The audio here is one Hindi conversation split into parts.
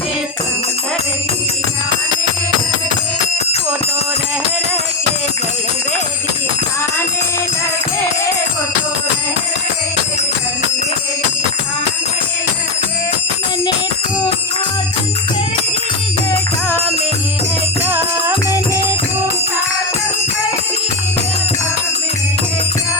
में शंकर जी आने लगे। वो तो रह रह के जलवे दिखाने लगे। वो तो रह रह के जलवे दिखाने लगे। मैंने पूछा शंकर जी जटा में है क्या। मैंने पूछा शंकर जी जटा में है क्या।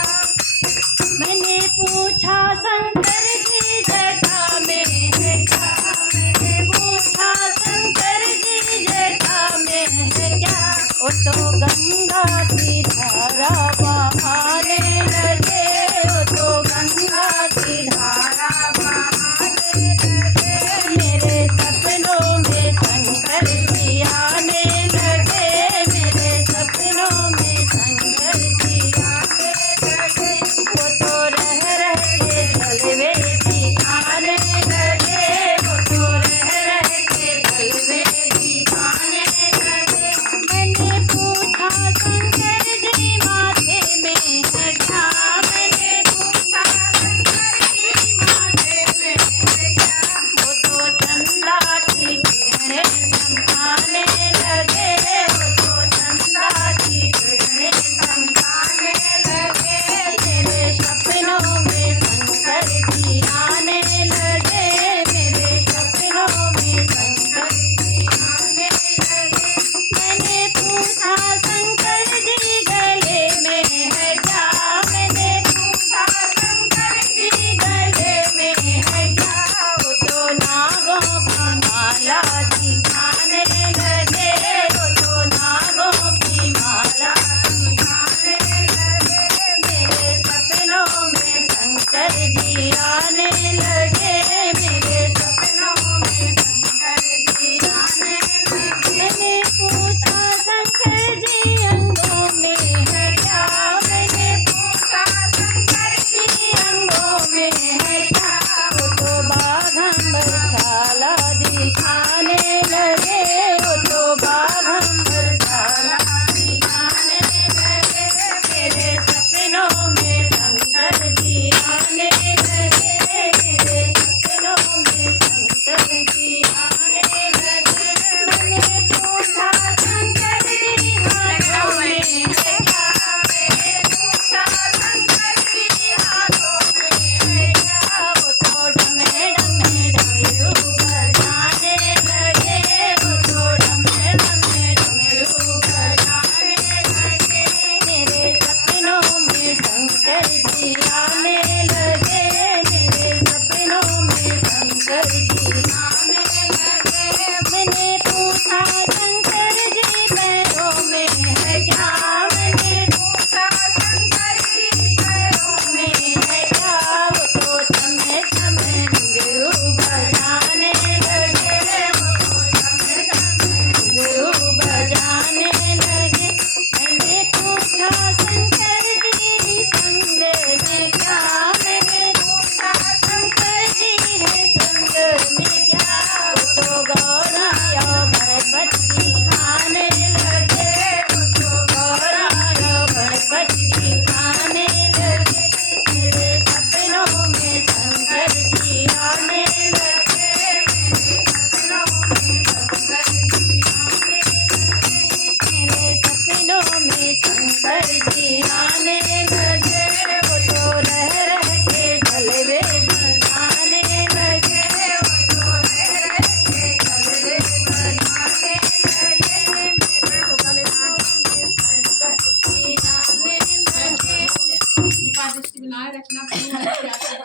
मैंने पूछा शंकर जी जटा में है क्या। मैंने पूछा शंकर जी जटा में है क्या। वो तो गंगा की धारा बहाने लगे। वो तो गंगा की धारा बहाने लगे। मेरे सपनों में शंकर जी आने लगे। मेरे सपनों में शंकर जी आने लगे। वो तो रह रह के जलवे दिखाने लगे। वो तो रह रह के जलवे दिखाने लगे। मैंने पूछा शंकर जी माथे में है क्या। मैंने पूछा शंकर जी माथे में है क्या। वो तो चंदा की किरणें चमकाने लगे। वो तो चंदा की किरणें चमकाने लगे। मेरे सपनों में शंकर जी आने लगे। मेरे सपनों में शंकर जी आने लगे। मैंने पूछा शंकर जी गले में है क्या। मैंने पूछा शंकर जी गले में है क्या। वो तो नागों की माला दिखाने लगे। वो तो नागों की माला दिखाने लगे। मेरे सपनों में शंकर जी आने लगे। मेरे सपनों में शंकर जी आने लगे। मैंने पूछा शंकर जी अंगों में है क्या। मैंने पूछा शंकर जी अंगों में है क्या। वो तो बाघंबर शाला दिखाने लगे। वो तो बाघंबर शाला दिखाने लगे। मेरे सपनों में शंकर जी आने लगे। मेरे सपनों में शंकर जी आने लगे। मैंने पूछा शंकर जी हाथों में है क्या। मैंने पूछा शंकर जी हाथों में है क्या। वो तो डमे डमे डमरू बजाने लगे। वो तो डमे डमे डमरू बजाने लगे। मेरे सपनों में शंकर जी आने लगे। मेरे सपनों में शंकर जी आने लगे। मैंने पूछा शंकर जी पैरों में है क्या। मैंने पूछा शंकर जी पैरों में है क्या। वो तो चमे चमे घुंघरू बजाने लगे। वो तो चमे चमे घुंघरू बजाने लगे। मैंने पूछा शंकर जी संग में क्या। मैंने पूछा शंकर जी है संग में क्या। वो तो गौरा और गणपति खाने लगे। वो तो गौरा और गणपति खाने लगे। मेरे सपनों में शंकर जी आने लगे। मेरे सपनों में शंकर जी आने लगे। मेरे सपनों में शंकर जी आने लगे। वो तो रह रह के जलवे दिखाने लगे। वो तो रह रह के जलवे दिखाने लगे। मेरे सपनों में शंकर जी आने लगे।